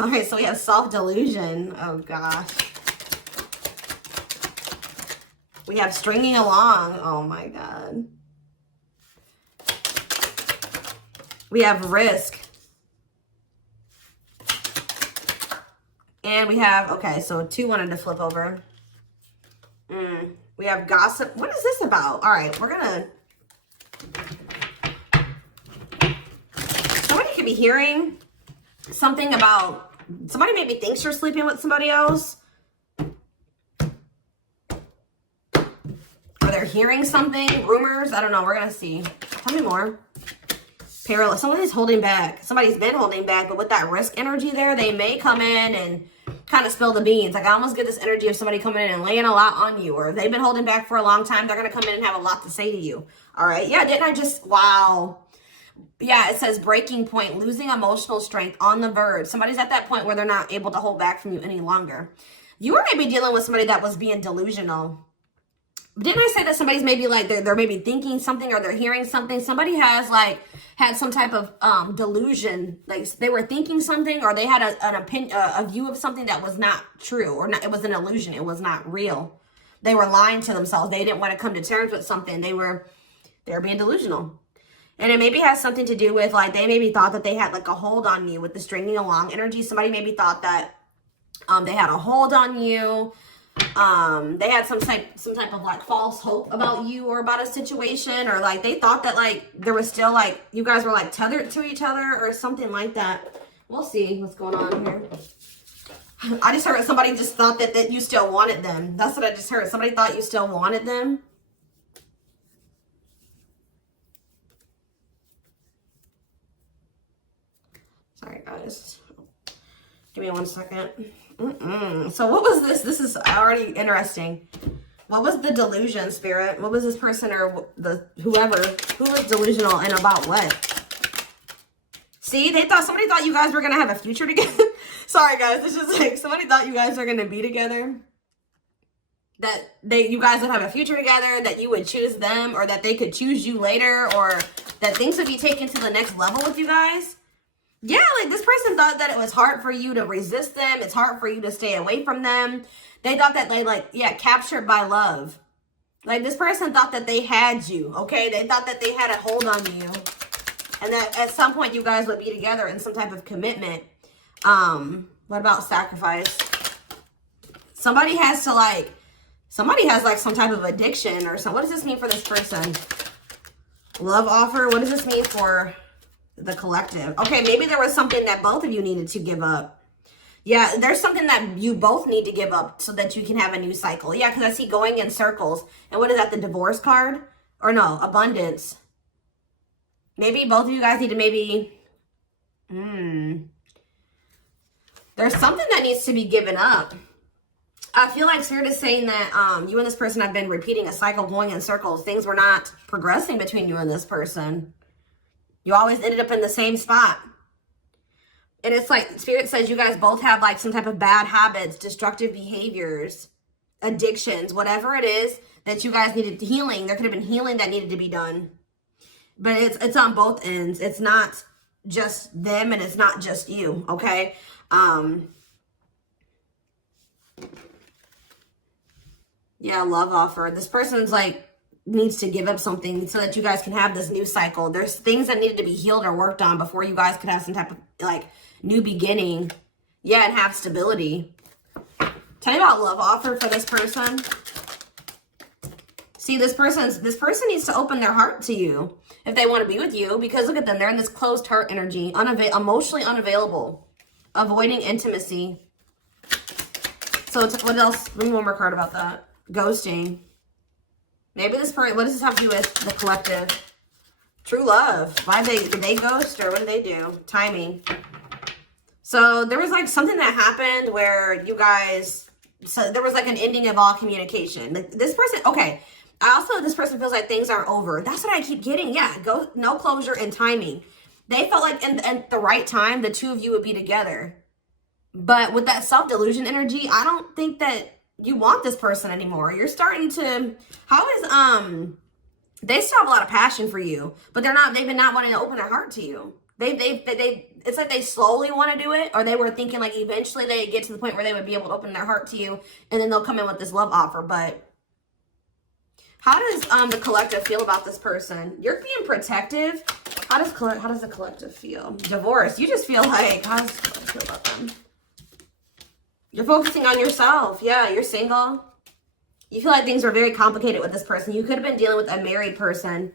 All right, so we have self-delusion. Oh, gosh. We have stringing along. Oh, my God. We have risk. And we have, okay, so 2 wanted to flip over. We have gossip. What is this about? All right, we're going to... Somebody could be hearing something about... Somebody maybe thinks you're sleeping with somebody else. Or they're hearing something. Rumors. I don't know. We're going to see. Tell me more. Parallel. Somebody's holding back. Somebody's been holding back. But with that risk energy there, they may come in and kind of spill the beans. Like, I almost get this energy of somebody coming in and laying a lot on you. Or if they've been holding back for a long time, they're going to come in and have a lot to say to you. All right. Yeah, didn't I just... Wow. Yeah, it says breaking point, losing emotional strength, on the verge. Somebody's at that point where they're not able to hold back from you any longer. You are maybe dealing with somebody that was being delusional. Didn't I say that somebody's maybe like, they're maybe thinking something or they're hearing something? Somebody has like had some type of delusion. Like they were thinking something or they had an opinion, a view of something that was not true or not, it was an illusion. It was not real. They were lying to themselves. They didn't want to come to terms with something. They were being delusional. And it maybe has something to do with like, they maybe thought that they had like a hold on you with the stringing along energy. Somebody maybe thought that they had a hold on you. They had some type of like false hope about you or about a situation, or like they thought that like there was still like you guys were like tethered to each other or something like that. We'll see what's going on here. I just heard somebody just thought that you still wanted them. That's what I just heard. Somebody thought you still wanted them. Sorry, guys. Give me 1 second. So what was this? This is already interesting. What was the delusion, Spirit? What was this person or whoever who was delusional and about what? See, somebody thought you guys were gonna have a future together. Sorry, guys. It's just like somebody thought you guys were gonna be together. That you guys would have a future together. That you would choose them, or that they could choose you later, or that things would be taken to the next level with you guys. Yeah, like this person thought that it was hard for you to resist them. It's hard for you to stay away from them. They thought that they captured by love. Like this person thought that they had you, okay? They thought that they had a hold on you. And that at some point you guys would be together in some type of commitment. What about sacrifice? Somebody has like some type of addiction or something. What does this mean for this person? Love offer. What does this mean for the collective? Okay, maybe there was something that both of you needed to give up. Yeah, there's something that you both need to give up so that you can have a new cycle. Yeah, because I see going in circles. And what is that, the divorce card? Or no, abundance. Maybe both of you guys need to maybe... There's something that needs to be given up. I feel like Spirit is saying that you and this person have been repeating a cycle, going in circles. Things were not progressing between you and this person. You always ended up in the same spot. And it's like Spirit says you guys both have like some type of bad habits, destructive behaviors, addictions, whatever it is that you guys needed healing. There could have been healing that needed to be done. But it's on both ends. It's not just them and it's not just you, okay? Yeah, love offer. This person's like needs to give up something so that you guys can have this new cycle. There's things that needed to be healed or worked on before you guys could have some type of like new beginning. Yeah, and have stability. Tell me about love offer for this person. See, this person needs to open their heart to you if they want to be with you, because look at them. They're in this closed heart energy, emotionally unavailable, avoiding intimacy. So what else? Give me one more card about that. Ghosting. Maybe this person, what does this have to do with the collective? True love. Did they ghost or what did they do? Timing. So there was like something that happened where you guys, so there was like an ending of all communication. Like this person, okay. This person feels like things aren't over. That's what I keep getting. Yeah, no closure and timing. They felt like at the right time, the two of you would be together. But with that self-delusion energy, I don't think that you want this person anymore. You're starting to, they still have a lot of passion for you, but they've been not wanting to open their heart to you. They've it's like they slowly want to do it, or they were thinking like eventually they get to the point where they would be able to open their heart to you, and then they'll come in with this love offer. But how does the collective feel about this person? You're being protective. How does the collective feel? Divorce. You just feel like, how does the collective feel about them? You're focusing on yourself. Yeah, you're single. You feel like things are very complicated with this person. You could have been dealing with a married person.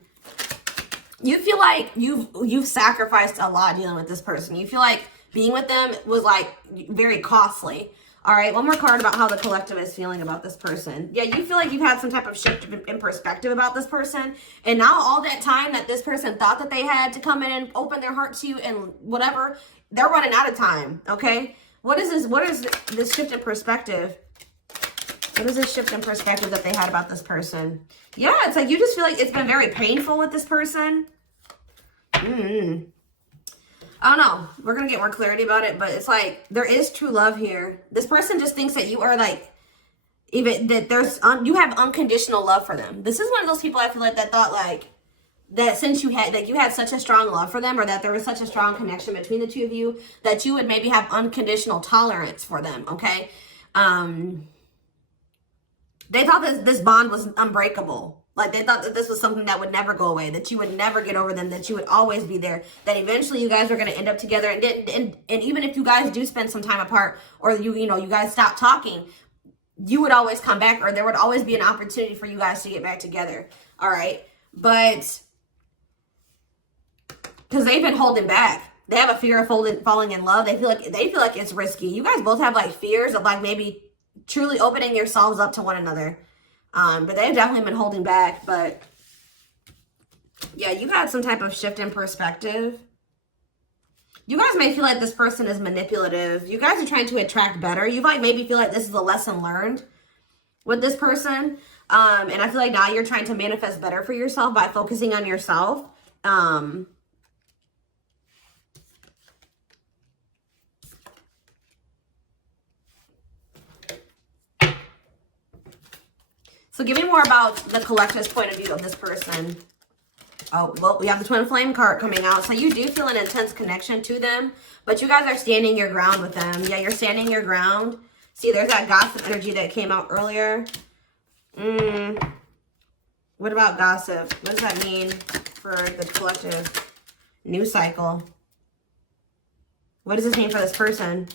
You feel like you've sacrificed a lot dealing with this person. You feel like being with them was like very costly. All right, one more card about how the collective is feeling about this person. Yeah, you feel like you've had some type of shift in perspective about this person. And now all that time that this person thought that they had to come in and open their heart to you and whatever, they're running out of time, okay? What is this? What is this shift in perspective? What is this shift in perspective that they had about this person? Yeah, it's like you just feel like it's been very painful with this person. I don't know. We're going to get more clarity about it, but it's like there is true love here. This person just thinks that you are like, even that you have unconditional love for them. This is one of those people I feel like that thought like, that since you had such a strong love for them, or that there was such a strong connection between the two of you, that you would maybe have unconditional tolerance for them, okay? They thought this bond was unbreakable. Like, they thought that this was something that would never go away, that you would never get over them, that you would always be there, that eventually you guys are going to end up together. And even if you guys do spend some time apart, or you guys stop talking, you would always come back, or there would always be an opportunity for you guys to get back together. All right. But because they've been holding back. They have a fear of falling in love. They feel like it's risky. You guys both have like fears of like maybe truly opening yourselves up to one another. But they've definitely been holding back. But yeah, you've had some type of shift in perspective. You guys may feel like this person is manipulative. You guys are trying to attract better. You might maybe feel like this is a lesson learned with this person. And I feel like now you're trying to manifest better for yourself by focusing on yourself. So give me more about the collective's point of view of this person. Oh, well, we have the Twin Flame card coming out. So you do feel an intense connection to them, but you guys are standing your ground with them. Yeah, you're standing your ground. See, there's that gossip energy that came out earlier. What about gossip? What does that mean for the collective? News cycle. What does this mean for this person?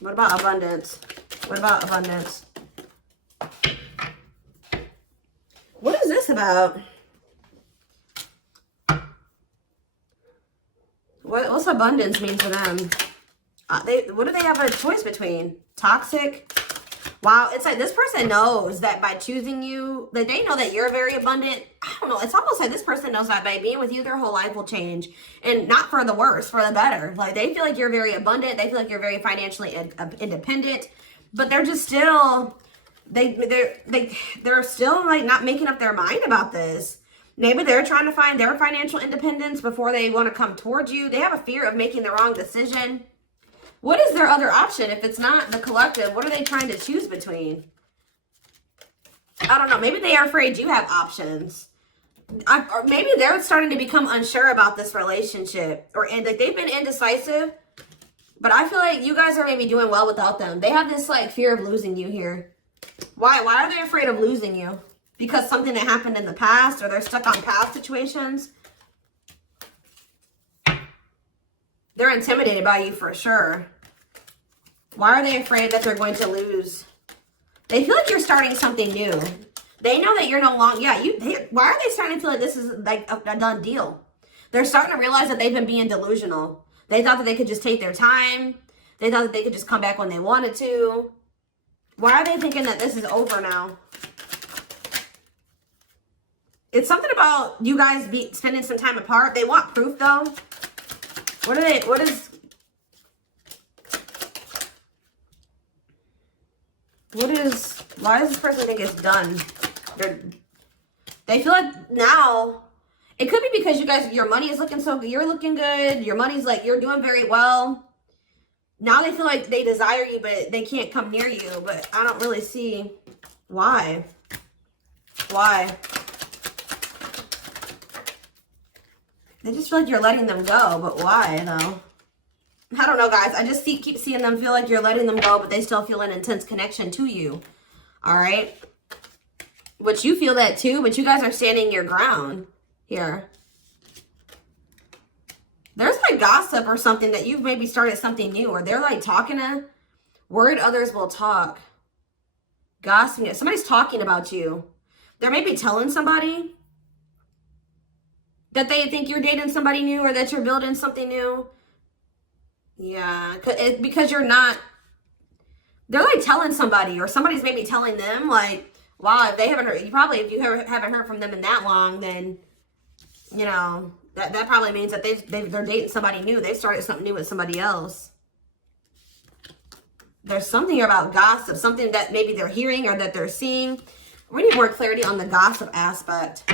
What about abundance? What about abundance? What is this about? What's abundance mean for them? What do they have a choice between? Toxic? Wow, it's like this person knows that by choosing you, that they know that you're very abundant. I don't know. It's almost like this person knows that by being with you, their whole life will change. And not for the worse, for the better. Like, they feel like you're very abundant. They feel like you're very financially independent. But they're just still, they're still like not making up their mind about this. Maybe they're trying to find their financial independence before they want to come towards you. They have a fear of making the wrong decision. What is their other option if it's not the collective? What are they trying to choose between? I don't know. Maybe they are afraid you have options. Or maybe they're starting to become unsure about this relationship. And like they've been indecisive. But I feel like you guys are maybe doing well without them. They have this like fear of losing you here. Why? Why are they afraid of losing you? Because something that happened in the past, or they're stuck on past situations? They're intimidated by you for sure. Why are they afraid that they're going to lose? They feel like you're starting something new. They know that you're no longer, why are they starting to feel like this is like a done deal? They're starting to realize that they've been being delusional. They thought that they could just take their time. They thought that they could just come back when they wanted to. Why are they thinking that this is over now? It's something about you guys spending some time apart. They want proof though. Why does this person think it's done? They feel like now, it could be because you guys, your money is looking so good. You're looking good. Your money's like, you're doing very well. Now they feel like they desire you, but they can't come near you. But I don't really see why. Why? They just feel like you're letting them go, but why though? I don't know, guys. I just keep seeing them feel like you're letting them go, but they still feel an intense connection to you. All right? But you feel that too, but you guys are standing your ground here. There's like gossip or something that you've maybe started something new, or they're like talking to, word others will talk. Gossiping. Somebody's talking about you. They're maybe telling somebody that they think you're dating somebody new or that you're building something new. Yeah, because you're not, they're like telling somebody, or somebody's maybe telling them like, wow, if they haven't heard, if you haven't heard from them in that long, then, you know, that probably means that they're dating somebody new. They started something new with somebody else. There's something here about gossip, something that maybe they're hearing or that they're seeing. We need more clarity on the gossip aspect.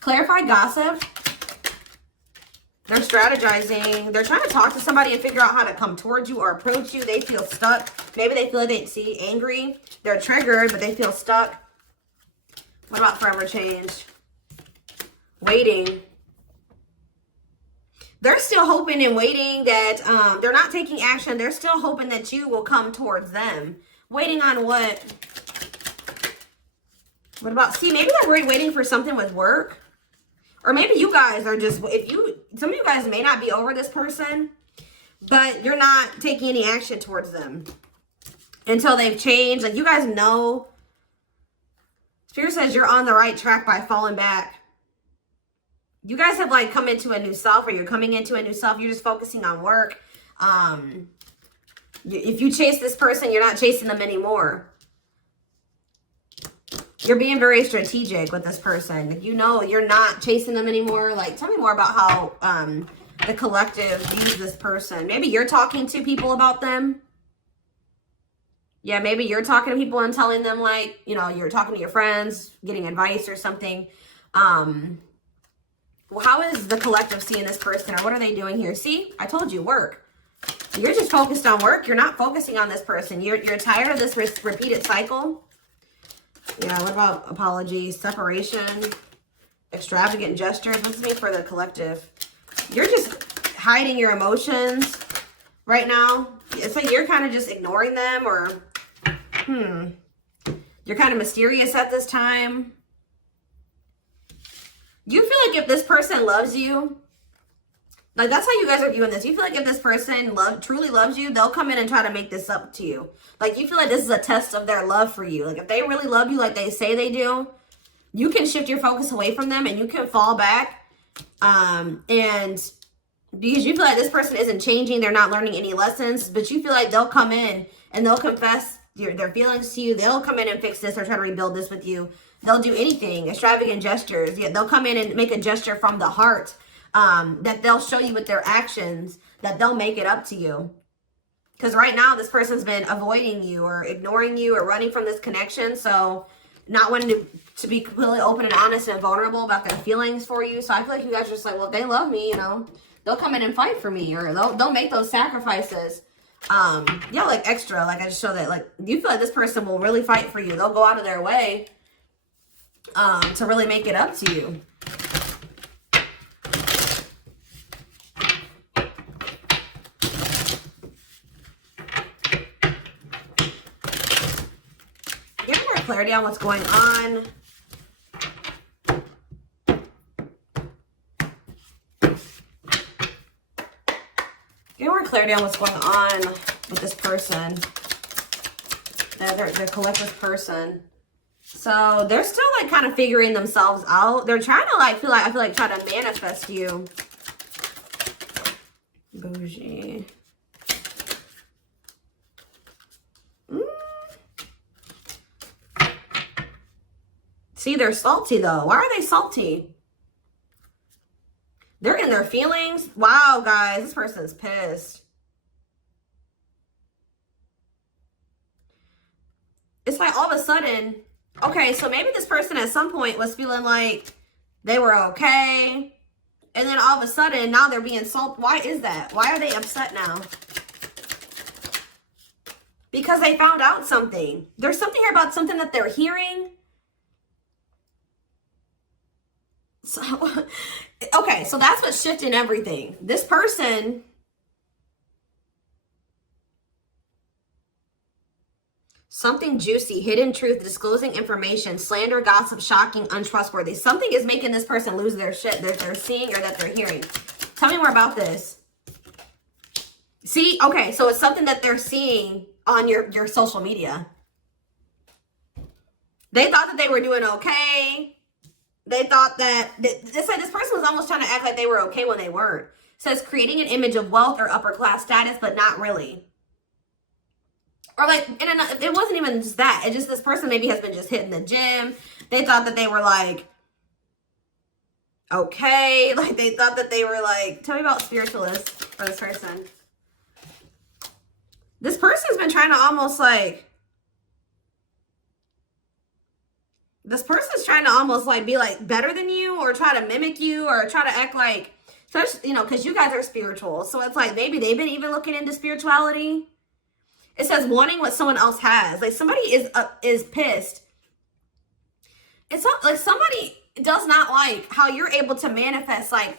Clarify gossip. They're strategizing. They're trying to talk to somebody and figure out how to come towards you or approach you. They feel stuck. Maybe they feel like they see angry. They're triggered, but they feel stuck. What about forever change? Waiting. They're still hoping and waiting that they're not taking action. They're still hoping that you will come towards them. Waiting on what? What about, see, maybe they're waiting for something with work. Or maybe you guys are just, some of you guys may not be over this person, but you're not taking any action towards them until they've changed. Like, you guys know, Spirit says you're on the right track by falling back. You guys have like come into a new self, or you're coming into a new self. You're just focusing on work. If you chase this person, you're not chasing them anymore. You're being very strategic with this person. You know, you're not chasing them anymore. Like, tell me more about how the collective views this person. Maybe you're talking to people about them. Yeah, maybe you're talking to people and telling them, like, you know, you're talking to your friends, getting advice or something. Well, how is the collective seeing this person, or what are they doing here? See, I told you, work. You're just focused on work. You're not focusing on this person. You're tired of this repeated cycle. Yeah, what about apologies, separation, extravagant gestures? What's it mean for the collective? You're just hiding your emotions right now. It's like you're kind of just ignoring them, or you're kind of mysterious at this time. You feel like if this person loves you, like, that's how you guys are viewing this. You feel like if this person truly loves you, they'll come in and try to make this up to you. Like, you feel like this is a test of their love for you. Like, if they really love you like they say they do, you can shift your focus away from them and you can fall back. And because you feel like this person isn't changing, they're not learning any lessons, but you feel like they'll come in and they'll confess their feelings to you. They'll come in and fix this or try to rebuild this with you. They'll do anything, extravagant gestures. Yeah, they'll come in and make a gesture from the heart. That they'll show you with their actions, that they'll make it up to you. Because right now, this person's been avoiding you or ignoring you or running from this connection. So not wanting to be completely open and honest and vulnerable about their feelings for you. So I feel like you guys are just like, well, if they love me, you know, they'll come in and fight for me, or they'll make those sacrifices. Yeah, like extra. Like, I just show that, like, you feel like this person will really fight for you. They'll go out of their way to really make it up to you. Give more clarity on what's going on. Give more clarity on what's going on with this person. Their collective person. So they're still like kind of figuring themselves out. They're trying to like I feel like try to manifest you. Bougie. See, they're salty though. Why are they salty? They're in their feelings. Wow, guys, this person's pissed. It's like all of a sudden, okay, so maybe this person at some point was feeling like they were okay. And then all of a sudden, now they're being salty. Why is that? Why are they upset now? Because they found out something. There's something here about something that they're hearing. So, okay, so that's what's shifting everything. This person, something juicy, hidden truth, disclosing information, slander, gossip, shocking, untrustworthy. Something is making this person lose their shit that they're seeing or that they're hearing. Tell me more about this. See, okay, so it's something that they're seeing on your social media. They thought that they were doing okay. They thought that, this person was almost trying to act like they were okay when they weren't. It says creating an image of wealth or upper class status, but not really. Or like, it wasn't even just that. It just, this person maybe has been just hitting the gym. They thought that they were like, okay. Like they thought that they were like, tell me about spiritualists for this person. This person's been trying to almost like, this person's trying to almost like be like better than you or try to mimic you or try to act like, you know, because you guys are spiritual. So it's like maybe they've been even looking into spirituality. It says wanting what someone else has. Like somebody is pissed. It's not like somebody does not like how you're able to manifest like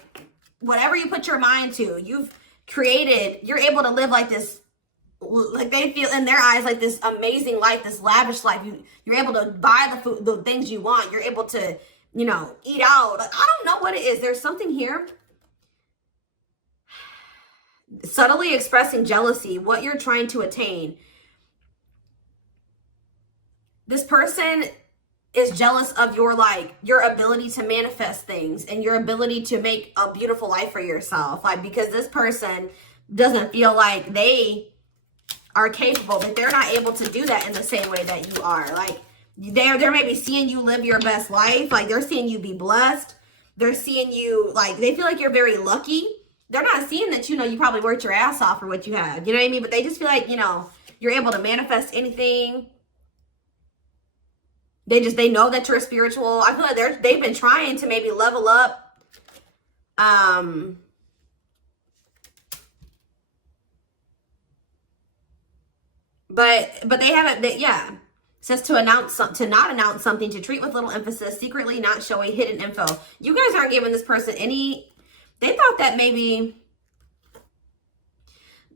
whatever you put your mind to. You've created, you're able to live like this. Like they feel in their eyes like this amazing life, this lavish life. You're able to buy the food, the things you want. You're able to, you know, eat out. Like, I don't know what it is. There's something here. Subtly expressing jealousy, what you're trying to attain. This person is jealous of your your ability to manifest things and your ability to make a beautiful life for yourself. Like because this person doesn't feel like they are capable, but they're not able to do that in the same way that you are. Like they're maybe seeing you live your best life. Like they're seeing you be blessed. They're seeing you like, they feel like you're very lucky. They're not seeing that, you know, you probably worked your ass off for what you have. You know what I mean? But they just feel like, you know, you're able to manifest anything. They know that you're spiritual. I feel like they've been trying to maybe level up. But they haven't, yeah. It says to not announce something, to treat with little emphasis, secretly not showing hidden info. You guys aren't giving this person any, they thought that maybe,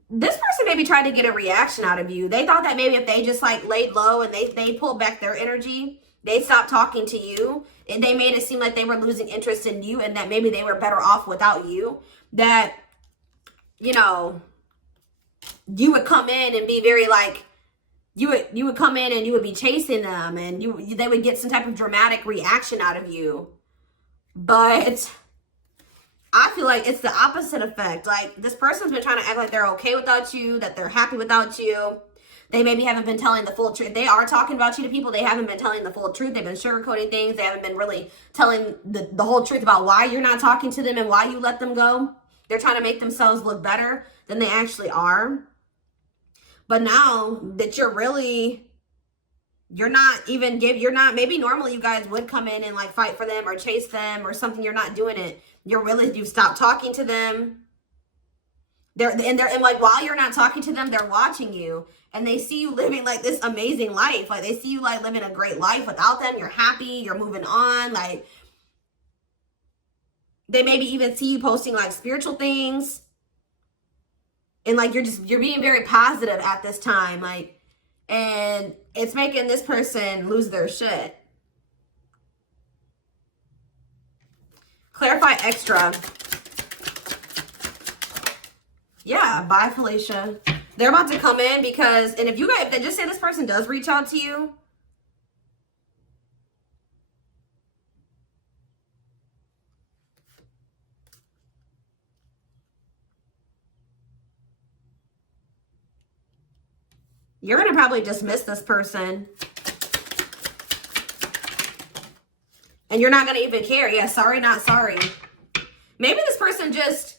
this person maybe tried to get a reaction out of you. They thought that maybe if they just like laid low and they pulled back their energy, they stopped talking to you and they made it seem like they were losing interest in you and that maybe they were better off without you. That, you know, you would come in and be very like, you would come in and you would be chasing them and they would get some type of dramatic reaction out of you. But I feel like it's the opposite effect. Like this person's been trying to act like they're okay without you, that they're happy without you. They maybe haven't been telling the full truth. They are talking about you to people. They haven't been telling the full truth. They've been sugarcoating things. They haven't been really telling the whole truth about why you're not talking to them and why you let them go. They're trying to make themselves look better than they actually are. But now that you're not, maybe normally you guys would come in and like fight for them or chase them or something. You're not doing it. You've stopped talking to them. And like while you're not talking to them, they're watching you and they see you living like this amazing life. Like they see you like living a great life without them. You're happy, you're moving on. Like they maybe even see you posting like spiritual things. And like you're being very positive at this time. Like, and it's making this person lose their shit. Clarify extra. Yeah, bye, Felicia. They're about to come in because, and if you guys, just say this person does reach out to you. You're going to probably dismiss this person. And you're not going to even care. Yeah, sorry, not sorry. Maybe this person just,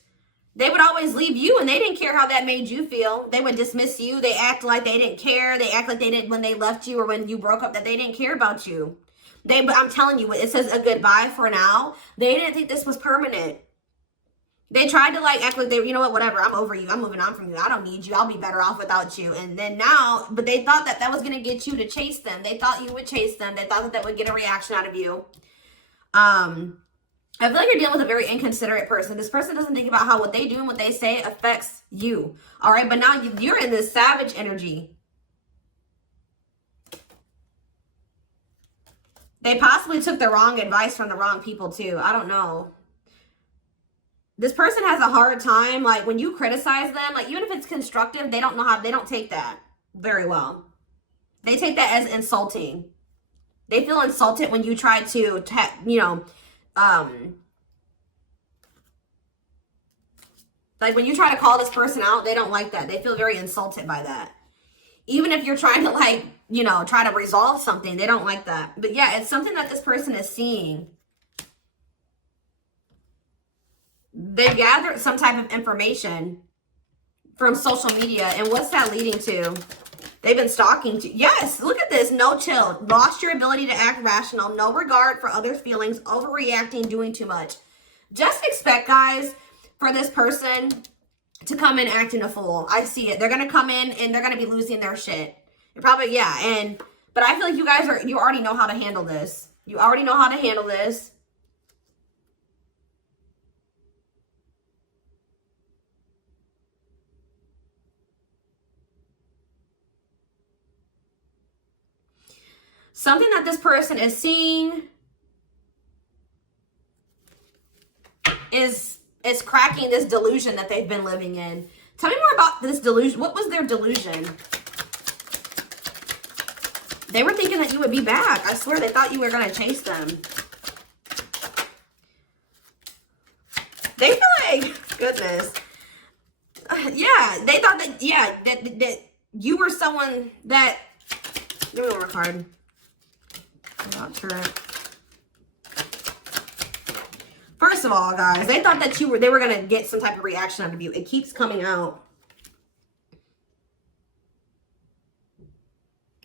they would always leave you and they didn't care how that made you feel. They would dismiss you. They act like they didn't care. They act like they didn't when they left you or when you broke up, that they didn't care about you. But I'm telling you, it says a goodbye for now. They didn't think this was permanent. They tried to like act like they, you know what, whatever, I'm over you. I'm moving on from you. I don't need you. I'll be better off without you. And then now, but they thought that was going to get you to chase them. They thought you would chase them. They thought that would get a reaction out of you. I feel like you're dealing with a very inconsiderate person. This person doesn't think about how what they do and what they say affects you. All right, but now you're in this savage energy. They possibly took the wrong advice from the wrong people too. I don't know. This person has a hard time, like when you criticize them, like even if it's constructive, they don't know how, they don't take that very well. They take that as insulting. They feel insulted when you try to, you know, like when you try to call this person out, they don't like that. They feel very insulted by that. Even if you're trying to, like, you know, try to resolve something, they don't like that. But yeah, it's something that this person is seeing. They've gathered some type of information from social media. And what's that leading to? They've been stalking to. Yes, look at this. No chill. Lost your ability to act rational. No regard for others' feelings. Overreacting. Doing too much. Just expect, guys, for this person to come in acting a fool. I see it. They're going to come in and they're going to be losing their shit. You're probably, yeah. But I feel like you guys you already know how to handle this. You already know how to handle this. Something that this person is seeing is cracking this delusion that they've been living in. Tell me more about this delusion. What was their delusion? They were thinking that you would be back. I swear they thought you were going to chase them. They feel like, goodness. Yeah, they thought that, yeah, that you were someone that, give me one more card. I'm not sure. First of all, guys, they thought that they were going to get some type of reaction out of you. It keeps coming out.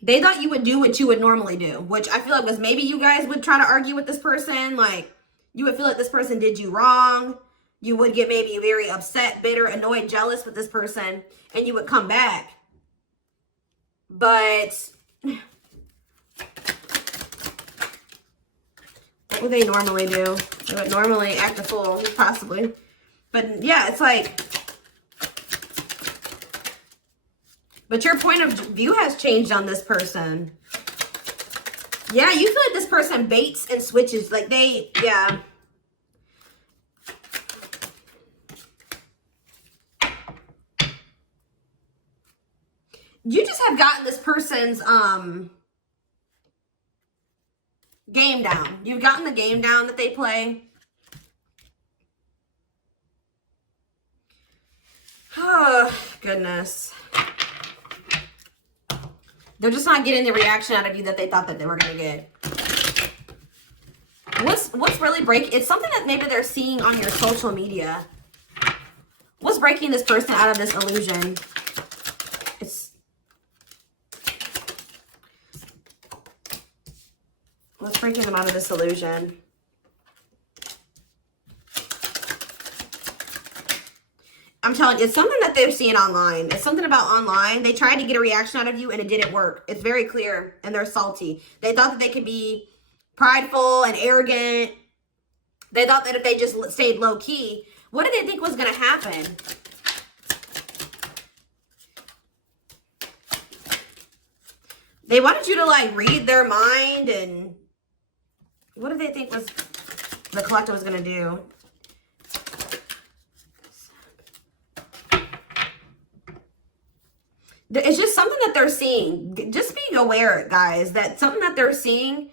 They thought you would do what you would normally do, which I feel like was maybe you guys would try to argue with this person. Like, you would feel like this person did you wrong. You would get maybe very upset, bitter, annoyed, jealous with this person, and you would come back. But what would they normally do? They would normally act a fool, possibly. But yeah, it's like, but your point of view has changed on this person. Yeah, you feel like this person baits and switches. Like yeah. You just have gotten this person's game down. You've gotten the game down that they play. Oh, goodness. They're just not getting the reaction out of you that they thought that they were going to get. What's really breaking? It's something that maybe they're seeing on your social media. What's breaking this person out of this illusion? What's breaking them out of this illusion? I'm telling you, it's something that they've seen online. It's something about online. They tried to get a reaction out of you and it didn't work. It's very clear and they're salty. They thought that they could be prideful and arrogant. They thought that if they just stayed low key, what did they think was going to happen? They wanted you to like read their mind, and what did they think was the collector was going to do? It's just something that they're seeing. Just being aware, guys, that something that they're seeing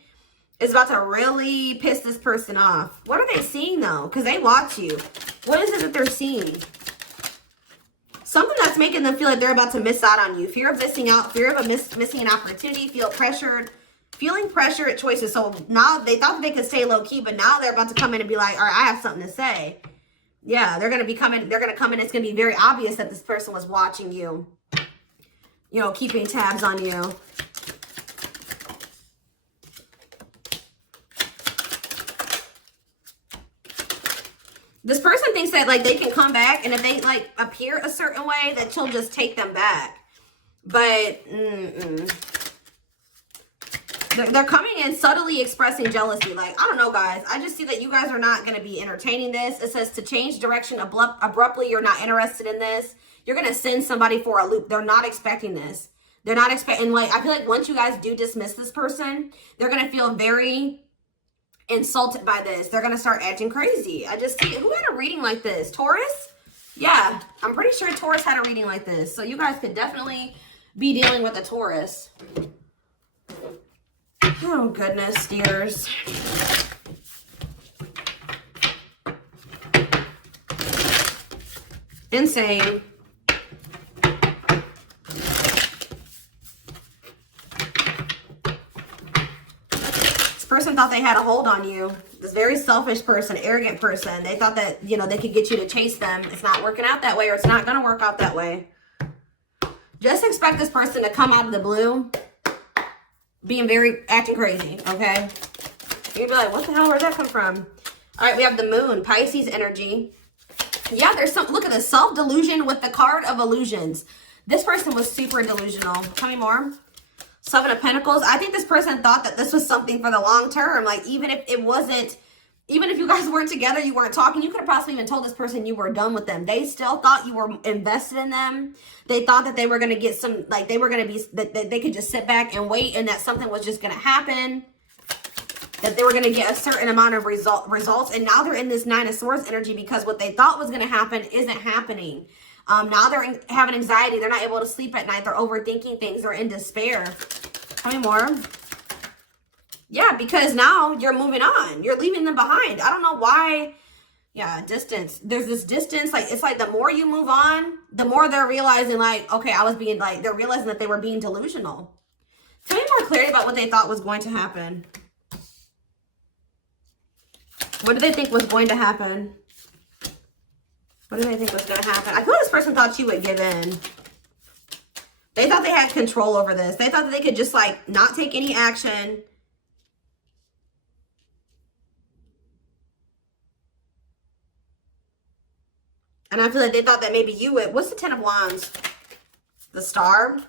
is about to really piss this person off. What are they seeing, though? Because they watch you. What is it that they're seeing? Something that's making them feel like they're about to miss out on you. Fear of missing out. Fear of missing an opportunity. Feeling pressure at choices. So now they thought that they could stay low key, but now they're about to come in and be like, all right, I have something to say. Yeah, they're going to be coming. They're going to come in. It's going to be very obvious that this person was watching you. You know, keeping tabs on you. This person thinks that, like, they can come back, and if they, like, appear a certain way, that she'll just take them back. But, They're coming in subtly expressing jealousy. Like, I don't know, guys. I just see that you guys are not going to be entertaining this. It says to change direction abruptly. You're not interested in this. You're going to send somebody for a loop. They're not expecting this. They're not expecting, like, I feel like once you guys do dismiss this person, they're going to feel very insulted by this. They're going to start acting crazy. I just see, who had a reading like this? Taurus? Yeah, I'm pretty sure Taurus had a reading like this. So you guys could definitely be dealing with a Taurus. Oh, goodness, dears. Insane. This person thought they had a hold on you. This very selfish person, arrogant person. They thought that, you know, they could get you to chase them. It's not working out that way, or it's not going to work out that way. Just expect this person to come out of the blue being acting crazy, okay? You'd be like, what the hell, where'd that come from? All right, we have the moon, Pisces energy. Yeah, there's some, look at this, self-delusion with the card of illusions. This person was super delusional. Tell me more. Seven of Pentacles. I think this person thought that this was something for the long term. Like, even if it wasn't, even if you guys weren't together, you weren't talking, you could have possibly even told this person you were done with them. They still thought you were invested in them. They thought that they were going to get some, like, they were going to be, that they could just sit back and wait, and that something was just going to happen. That they were going to get a certain amount of results. And now they're in this Nine of Swords energy because what they thought was going to happen isn't happening. Now they're having anxiety. They're not able to sleep at night. They're overthinking things. They're in despair. Tell me more. Yeah, because now you're moving on. You're leaving them behind. I don't know why. Yeah, distance. There's this distance. Like, it's like the more you move on, the more they're realizing, like, okay, I was being, like, they're realizing that they were being delusional. Tell me more clarity about what they thought was going to happen. What did they think was going to happen? What did they think was going to happen? I feel like this person thought you would give in. They thought they had control over this. They thought that they could just, like, not take any action. And I feel like they thought that maybe you would. What's the Ten of Wands? The Star?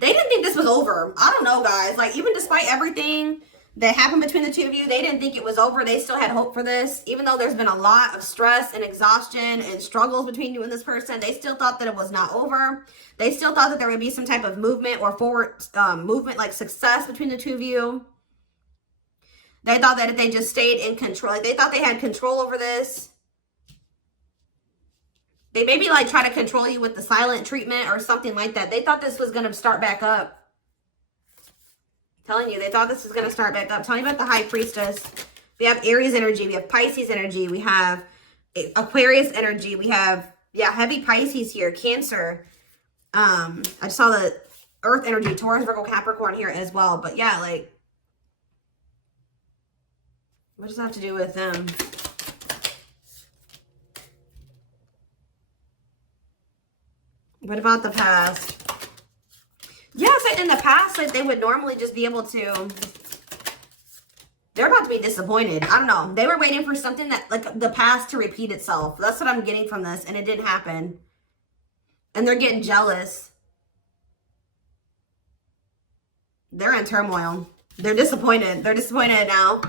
They didn't think this was over. I don't know, guys. Like, even despite everything that happened between the two of you, they didn't think it was over. They still had hope for this. Even though there's been a lot of stress and exhaustion and struggles between you and this person, they still thought that it was not over. They still thought that there would be some type of movement or forward movement, like success between the two of you. They thought that if they just stayed in control, like they thought they had control over this. They maybe like try to control you with the silent treatment or something like that. They thought this was going to start back up. Telling you, they thought this was going to start back up. Tell me about the High Priestess. We have Aries energy. We have Pisces energy. We have Aquarius energy. We have, yeah, heavy Pisces here. Cancer. I just saw the Earth energy. Taurus, Virgo, Capricorn here as well. But yeah, like, what does that have to do with them? What about the past? Yes, in the past, like, they would normally just be able to, they're about to be disappointed. I don't know. They were waiting for something that, like, the past to repeat itself. That's what I'm getting from this, and it didn't happen. And they're getting jealous. They're in turmoil. They're disappointed. They're disappointed now.